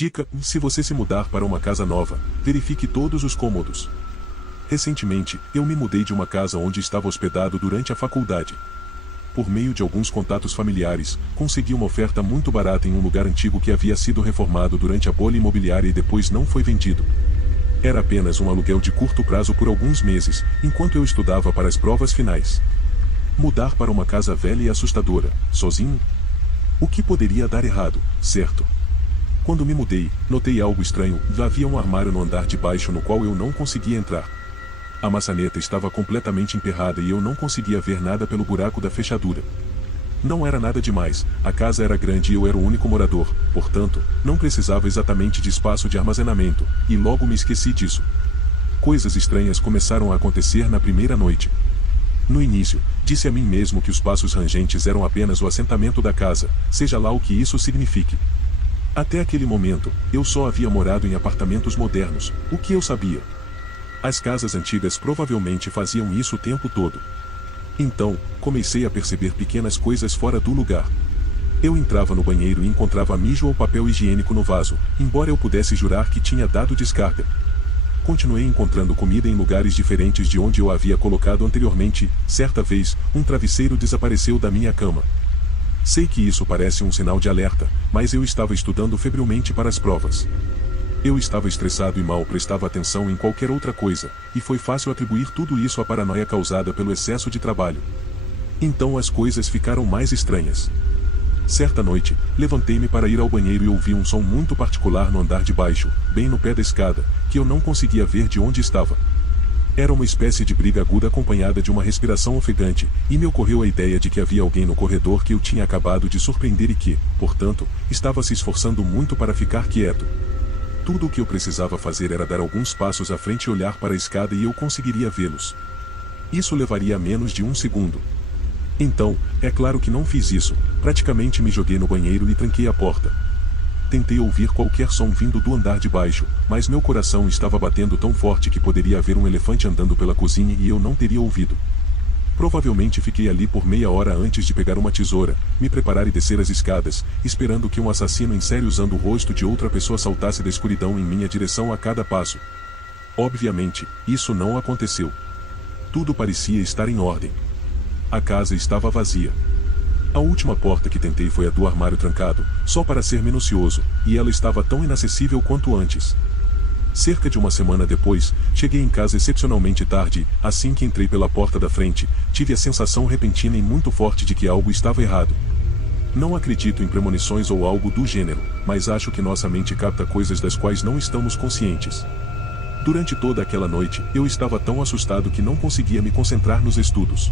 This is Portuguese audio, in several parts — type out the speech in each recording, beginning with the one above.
Dica: se você se mudar para uma casa nova, verifique todos os cômodos. Recentemente, eu me mudei de uma casa onde estava hospedado durante a faculdade. Por meio de alguns contatos familiares, consegui uma oferta muito barata em um lugar antigo que havia sido reformado durante a bolha imobiliária e depois não foi vendido. Era apenas um aluguel de curto prazo por alguns meses, enquanto eu estudava para as provas finais. Mudar para uma casa velha e assustadora, sozinho? O que poderia dar errado, certo? Quando me mudei, notei algo estranho. Havia um armário no andar de baixo no qual eu não conseguia entrar. A maçaneta estava completamente emperrada e eu não conseguia ver nada pelo buraco da fechadura. Não era nada demais, a casa era grande e eu era o único morador, portanto, não precisava exatamente de espaço de armazenamento, e logo me esqueci disso. Coisas estranhas começaram a acontecer na primeira noite. No início, disse a mim mesmo que os passos rangentes eram apenas o assentamento da casa, seja lá o que isso signifique. Até aquele momento, eu só havia morado em apartamentos modernos, o que eu sabia? As casas antigas provavelmente faziam isso o tempo todo. Então, comecei a perceber pequenas coisas fora do lugar. Eu entrava no banheiro e encontrava mijo ou papel higiênico no vaso, embora eu pudesse jurar que tinha dado descarga. Continuei encontrando comida em lugares diferentes de onde eu havia colocado anteriormente. Certa vez, um travesseiro desapareceu da minha cama. Sei que isso parece um sinal de alerta, mas eu estava estudando febrilmente para as provas. Eu estava estressado e mal prestava atenção em qualquer outra coisa, e foi fácil atribuir tudo isso à paranoia causada pelo excesso de trabalho. Então as coisas ficaram mais estranhas. Certa noite, levantei-me para ir ao banheiro e ouvi um som muito particular no andar de baixo, bem no pé da escada, que eu não conseguia ver de onde estava. Era uma espécie de briga aguda acompanhada de uma respiração ofegante, e me ocorreu a ideia de que havia alguém no corredor que eu tinha acabado de surpreender e que, portanto, estava se esforçando muito para ficar quieto. Tudo o que eu precisava fazer era dar alguns passos à frente e olhar para a escada e eu conseguiria vê-los. Isso levaria menos de um segundo. Então, é claro que não fiz isso, praticamente me joguei no banheiro e tranquei a porta. Tentei ouvir qualquer som vindo do andar de baixo, mas meu coração estava batendo tão forte que poderia haver um elefante andando pela cozinha e eu não teria ouvido. Provavelmente fiquei ali por meia hora antes de pegar uma tesoura, me preparar e descer as escadas, esperando que um assassino em série usando o rosto de outra pessoa saltasse da escuridão em minha direção a cada passo. Obviamente, isso não aconteceu. Tudo parecia estar em ordem. A casa estava vazia. A última porta que tentei foi a do armário trancado, só para ser minucioso, e ela estava tão inacessível quanto antes. Cerca de uma semana depois, cheguei em casa excepcionalmente tarde, e, assim que entrei pela porta da frente, tive a sensação repentina e muito forte de que algo estava errado. Não acredito em premonições ou algo do gênero, mas acho que nossa mente capta coisas das quais não estamos conscientes. Durante toda aquela noite, eu estava tão assustado que não conseguia me concentrar nos estudos.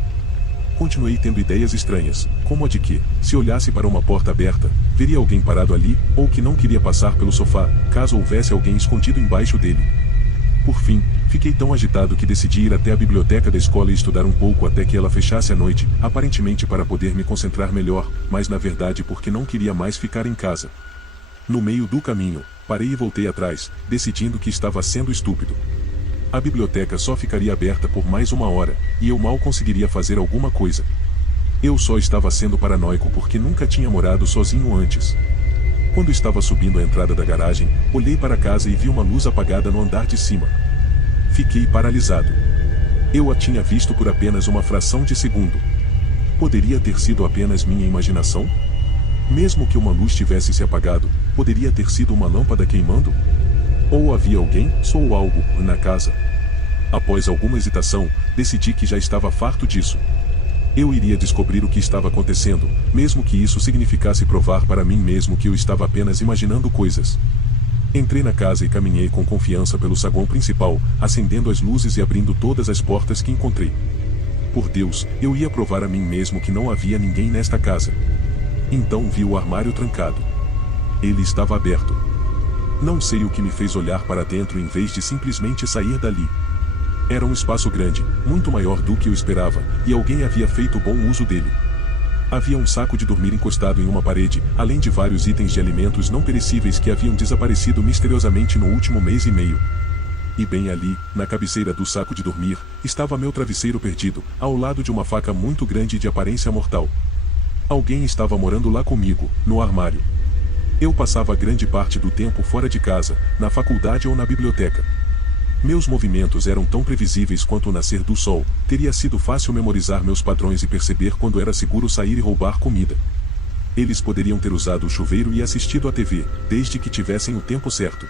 Continuei tendo ideias estranhas, como a de que, se olhasse para uma porta aberta, veria alguém parado ali, ou que não queria passar pelo sofá, caso houvesse alguém escondido embaixo dele. Por fim, fiquei tão agitado que decidi ir até a biblioteca da escola e estudar um pouco até que ela fechasse à noite, aparentemente para poder me concentrar melhor, mas na verdade porque não queria mais ficar em casa. No meio do caminho, parei e voltei atrás, decidindo que estava sendo estúpido. A biblioteca só ficaria aberta por mais uma hora, e eu mal conseguiria fazer alguma coisa. Eu só estava sendo paranoico porque nunca tinha morado sozinho antes. Quando estava subindo a entrada da garagem, olhei para a casa e vi uma luz apagada no andar de cima. Fiquei paralisado. Eu a tinha visto por apenas uma fração de segundo. Poderia ter sido apenas minha imaginação? Mesmo que uma luz tivesse se apagado, poderia ter sido uma lâmpada queimando? Ou havia alguém, ou algo, na casa? Após alguma hesitação, decidi que já estava farto disso. Eu iria descobrir o que estava acontecendo, mesmo que isso significasse provar para mim mesmo que eu estava apenas imaginando coisas. Entrei na casa e caminhei com confiança pelo saguão principal, acendendo as luzes e abrindo todas as portas que encontrei. Por Deus, eu ia provar a mim mesmo que não havia ninguém nesta casa. Então vi o armário trancado. Ele estava aberto. Não sei o que me fez olhar para dentro em vez de simplesmente sair dali. Era um espaço grande, muito maior do que eu esperava, e alguém havia feito bom uso dele. Havia um saco de dormir encostado em uma parede, além de vários itens de alimentos não perecíveis que haviam desaparecido misteriosamente no último mês e meio. E bem ali, na cabeceira do saco de dormir, estava meu travesseiro perdido, ao lado de uma faca muito grande de aparência mortal. Alguém estava morando lá comigo, no armário. Eu passava grande parte do tempo fora de casa, na faculdade ou na biblioteca. Meus movimentos eram tão previsíveis quanto o nascer do sol, teria sido fácil memorizar meus padrões e perceber quando era seguro sair e roubar comida. Eles poderiam ter usado o chuveiro e assistido à TV, desde que tivessem o tempo certo.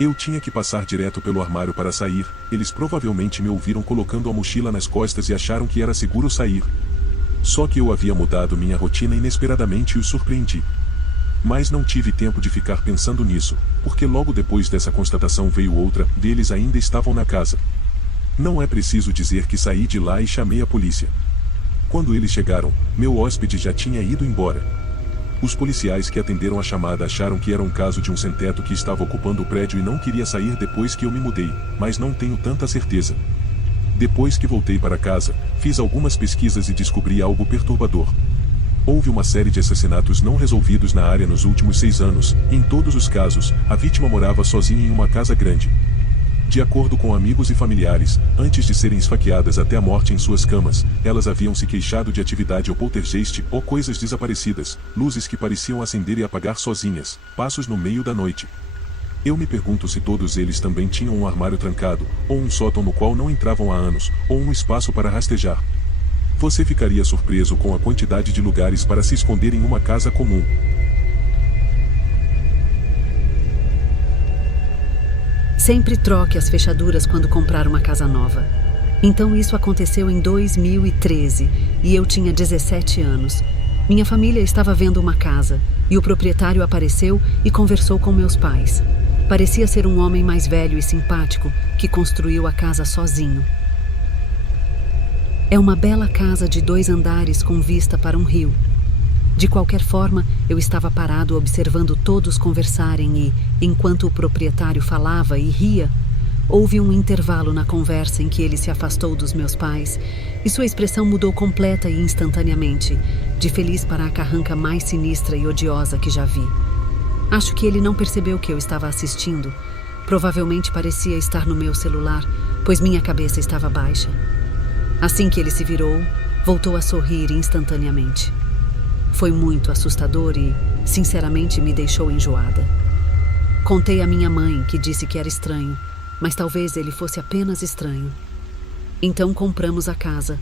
Eu tinha que passar direto pelo armário para sair, eles provavelmente me ouviram colocando a mochila nas costas e acharam que era seguro sair. Só que eu havia mudado minha rotina inesperadamente e os surpreendi. Mas não tive tempo de ficar pensando nisso, porque logo depois dessa constatação veio outra, deles ainda estavam na casa. Não é preciso dizer que saí de lá e chamei a polícia. Quando eles chegaram, meu hóspede já tinha ido embora. Os policiais que atenderam a chamada acharam que era um caso de um sem-teto que estava ocupando o prédio e não queria sair depois que eu me mudei, mas não tenho tanta certeza. Depois que voltei para casa, fiz algumas pesquisas e descobri algo perturbador. Houve uma série de assassinatos não resolvidos na área nos últimos 6 anos, e em todos os casos, a vítima morava sozinha em uma casa grande. De acordo com amigos e familiares, antes de serem esfaqueadas até a morte em suas camas, elas haviam se queixado de atividade ou poltergeist ou coisas desaparecidas, luzes que pareciam acender e apagar sozinhas, passos no meio da noite. Eu me pergunto se todos eles também tinham um armário trancado, ou um sótão no qual não entravam há anos, ou um espaço para rastejar. Você ficaria surpreso com a quantidade de lugares para se esconder em uma casa comum. Sempre troque as fechaduras quando comprar uma casa nova. Então isso aconteceu em 2013 e eu tinha 17 anos. Minha família estava vendo uma casa e o proprietário apareceu e conversou com meus pais. Parecia ser um homem mais velho e simpático que construiu a casa sozinho. É uma bela casa de 2 andares com vista para um rio. De qualquer forma, eu estava parado observando todos conversarem e, enquanto o proprietário falava e ria, houve um intervalo na conversa em que ele se afastou dos meus pais e sua expressão mudou completa e instantaneamente, de feliz para a carranca mais sinistra e odiosa que já vi. Acho que ele não percebeu que eu estava assistindo. Provavelmente parecia estar no meu celular, pois minha cabeça estava baixa. Assim que ele se virou, voltou a sorrir instantaneamente. Foi muito assustador e, sinceramente, me deixou enjoada. Contei à minha mãe, que disse que era estranho, mas talvez ele fosse apenas estranho. Então compramos a casa.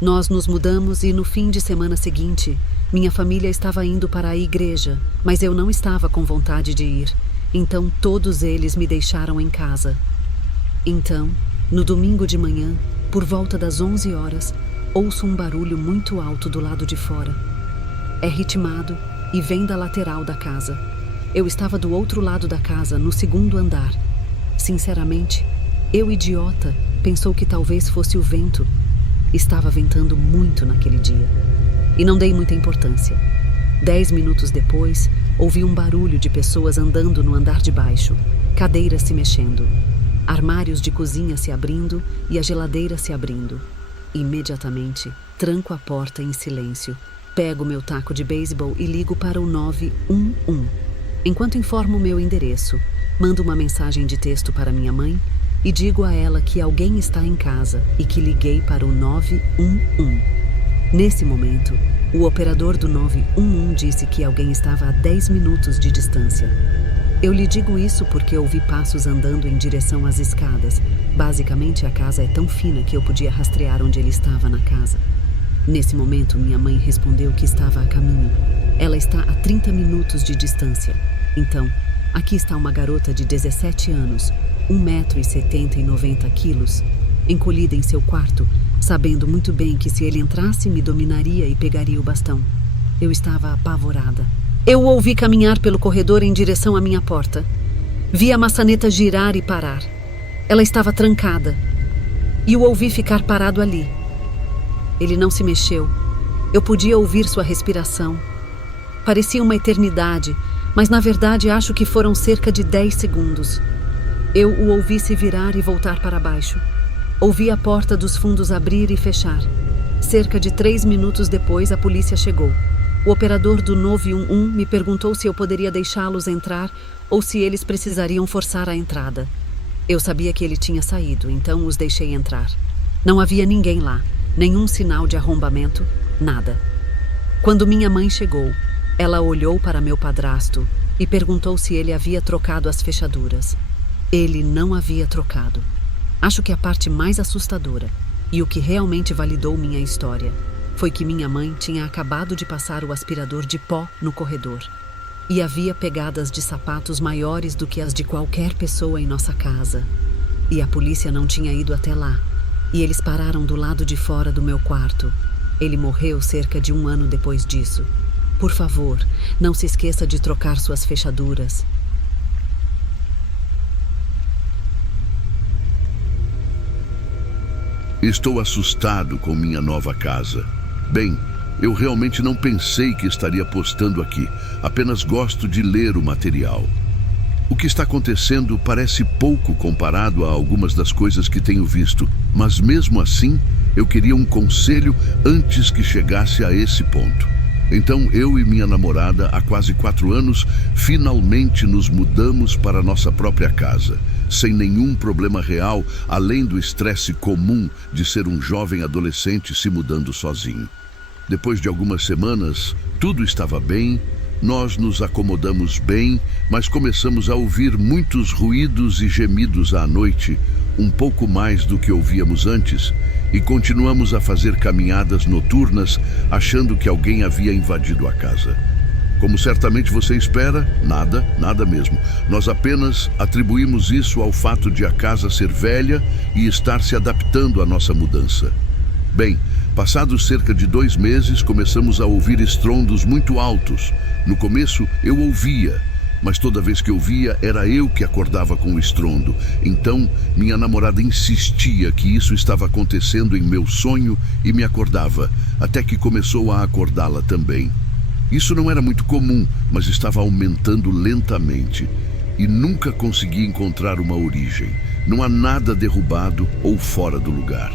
Nós nos mudamos e no fim de semana seguinte, minha família estava indo para a igreja, mas eu não estava com vontade de ir. Então todos eles me deixaram em casa. Então, no domingo de manhã, por volta das 11 horas, ouço um barulho muito alto do lado de fora. É ritmado e vem da lateral da casa. Eu estava do outro lado da casa, no 2º andar. Sinceramente, eu, idiota, pensou que talvez fosse o vento. Estava ventando muito naquele dia. E não dei muita importância. 10 minutos depois, ouvi um barulho de pessoas andando no andar de baixo, cadeiras se mexendo, armários de cozinha se abrindo e a geladeira se abrindo. Imediatamente, tranco a porta em silêncio, pego meu taco de beisebol e ligo para o 911. Enquanto informo meu endereço, mando uma mensagem de texto para minha mãe e digo a ela que alguém está em casa e que liguei para o 911. Nesse momento, o operador do 911 disse que alguém estava a 10 minutos de distância. Eu lhe digo isso porque ouvi passos andando em direção às escadas. Basicamente, a casa é tão fina que eu podia rastrear onde ele estava na casa. Nesse momento, minha mãe respondeu que estava a caminho. Ela está a 30 minutos de distância. Então, aqui está uma garota de 17 anos, 1,70 m e 90 quilos, encolhida em seu quarto, sabendo muito bem que se ele entrasse, me dominaria e pegaria o bastão. Eu estava apavorada. Eu o ouvi caminhar pelo corredor em direção à minha porta. Vi a maçaneta girar e parar. Ela estava trancada. E o ouvi ficar parado ali. Ele não se mexeu. Eu podia ouvir sua respiração. Parecia uma eternidade, mas na verdade acho que foram cerca de 10 segundos. Eu o ouvi se virar e voltar para baixo. Ouvi a porta dos fundos abrir e fechar. Cerca de 3 minutos depois, a polícia chegou. O operador do 911 me perguntou se eu poderia deixá-los entrar ou se eles precisariam forçar a entrada. Eu sabia que ele tinha saído, então os deixei entrar. Não havia ninguém lá, nenhum sinal de arrombamento, nada. Quando minha mãe chegou, Ela olhou para meu padrasto e perguntou se ele havia trocado as fechaduras. Ele não havia trocado. Acho que a parte mais assustadora, e o que realmente validou minha história, foi que minha mãe tinha acabado de passar o aspirador de pó no corredor. E havia pegadas de sapatos maiores do que as de qualquer pessoa em nossa casa. E a polícia não tinha ido até lá. E eles pararam do lado de fora do meu quarto. Ele morreu cerca de 1 ano depois disso. Por favor, não se esqueça de trocar suas fechaduras. Estou assustado com minha nova casa. Bem, eu realmente não pensei que estaria postando aqui. Apenas gosto de ler o material. O que está acontecendo parece pouco comparado a algumas das coisas que tenho visto, mas mesmo assim, eu queria um conselho antes que chegasse a esse ponto. Então, eu e minha namorada, há quase 4 anos, finalmente nos mudamos para nossa própria casa, sem nenhum problema real, além do estresse comum de ser um jovem adolescente se mudando sozinho. Depois de algumas semanas, tudo estava bem, nós nos acomodamos bem, mas começamos a ouvir muitos ruídos e gemidos à noite, um pouco mais do que ouvíamos antes, e continuamos a fazer caminhadas noturnas, achando que alguém havia invadido a casa. Como certamente você espera, nada mesmo. Nós apenas atribuímos isso ao fato de a casa ser velha e estar se adaptando à nossa mudança. Bem, passados cerca de 2 meses, começamos a ouvir estrondos muito altos. No começo, eu ouvia, mas toda vez que eu via, era eu que acordava com o estrondo. Então, minha namorada insistia que isso estava acontecendo em meu sonho e me acordava, até que começou a acordá-la também. Isso não era muito comum, mas estava aumentando lentamente. E nunca consegui encontrar uma origem. Não há nada derrubado ou fora do lugar.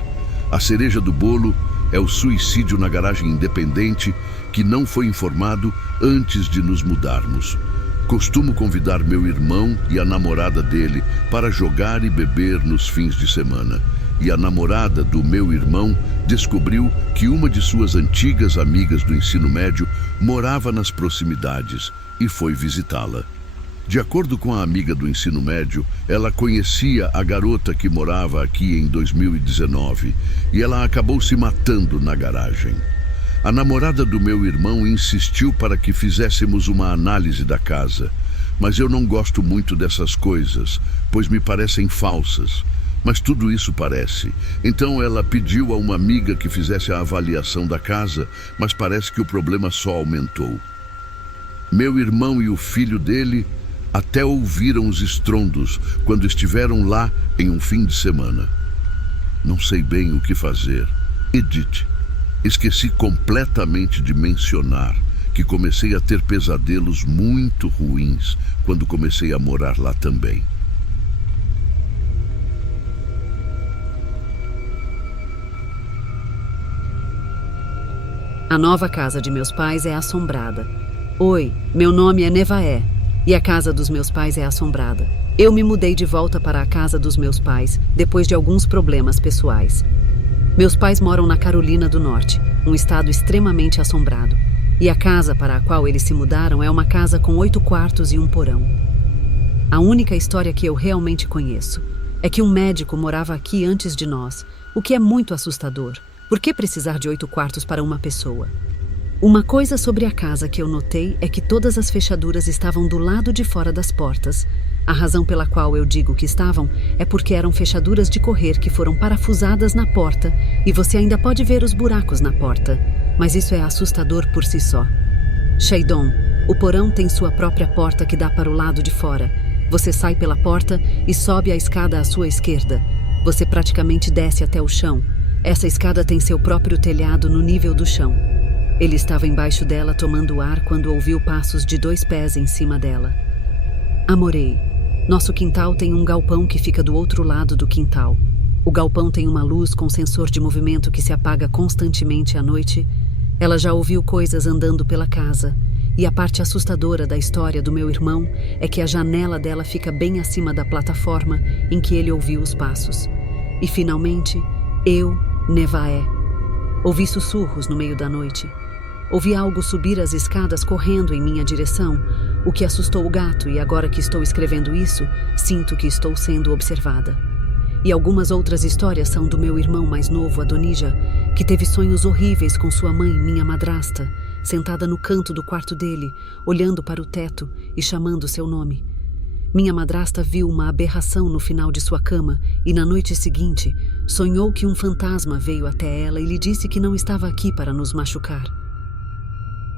A cereja do bolo é o suicídio na garagem independente que não foi informado antes de nos mudarmos. Costumo convidar meu irmão e a namorada dele para jogar e beber nos fins de semana. E a namorada do meu irmão descobriu que uma de suas antigas amigas do ensino médio morava nas proximidades e foi visitá-la. De acordo com a amiga do ensino médio, ela conhecia a garota que morava aqui em 2019 e ela acabou se matando na garagem. A namorada do meu irmão insistiu para que fizéssemos uma análise da casa, mas eu não gosto muito dessas coisas, pois me parecem falsas. Mas tudo isso parece. Então ela pediu a uma amiga que fizesse a avaliação da casa, mas parece que o problema só aumentou. Meu irmão e o filho dele até ouviram os estrondos quando estiveram lá em um fim de semana. Não sei bem o que fazer. Edith, esqueci completamente de mencionar que comecei a ter pesadelos muito ruins quando comecei a morar lá também. A nova casa de meus pais é assombrada. Oi, meu nome é Nevaé, e a casa dos meus pais é assombrada. Eu me mudei de volta para a casa dos meus pais, depois de alguns problemas pessoais. Meus pais moram na Carolina do Norte, um estado extremamente assombrado. E a casa para a qual eles se mudaram é uma casa com 8 quartos e um porão. A única história que eu realmente conheço é que um médico morava aqui antes de nós, o que é muito assustador. Por que precisar de 8 quartos para uma pessoa? Uma coisa sobre a casa que eu notei é que todas as fechaduras estavam do lado de fora das portas. A razão pela qual eu digo que estavam é porque eram fechaduras de correr que foram parafusadas na porta e você ainda pode ver os buracos na porta, mas isso é assustador por si só. Shaidon, o porão tem sua própria porta que dá para o lado de fora. Você sai pela porta e sobe a escada à sua esquerda. Você praticamente desce até o chão. Essa escada tem seu próprio telhado no nível do chão. Ele estava embaixo dela tomando ar quando ouviu passos de 2 pés em cima dela. Amorei. Nosso quintal tem um galpão que fica do outro lado do quintal. O galpão tem uma luz com sensor de movimento que se apaga constantemente à noite. Ela já ouviu coisas andando pela casa. E a parte assustadora da história do meu irmão é que a janela dela fica bem acima da plataforma em que ele ouviu os passos. E finalmente, eu, Nevaé, ouvi sussurros no meio da noite. Ouvi algo subir as escadas correndo em minha direção, o que assustou o gato, e agora que estou escrevendo isso, sinto que estou sendo observada. E algumas outras histórias são do meu irmão mais novo, Adonija, que teve sonhos horríveis com sua mãe, minha madrasta, sentada no canto do quarto dele, olhando para o teto e chamando seu nome. Minha madrasta viu uma aberração no final de sua cama e, na noite seguinte, sonhou que um fantasma veio até ela e lhe disse que não estava aqui para nos machucar.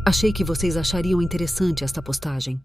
Achei que vocês achariam interessante esta postagem.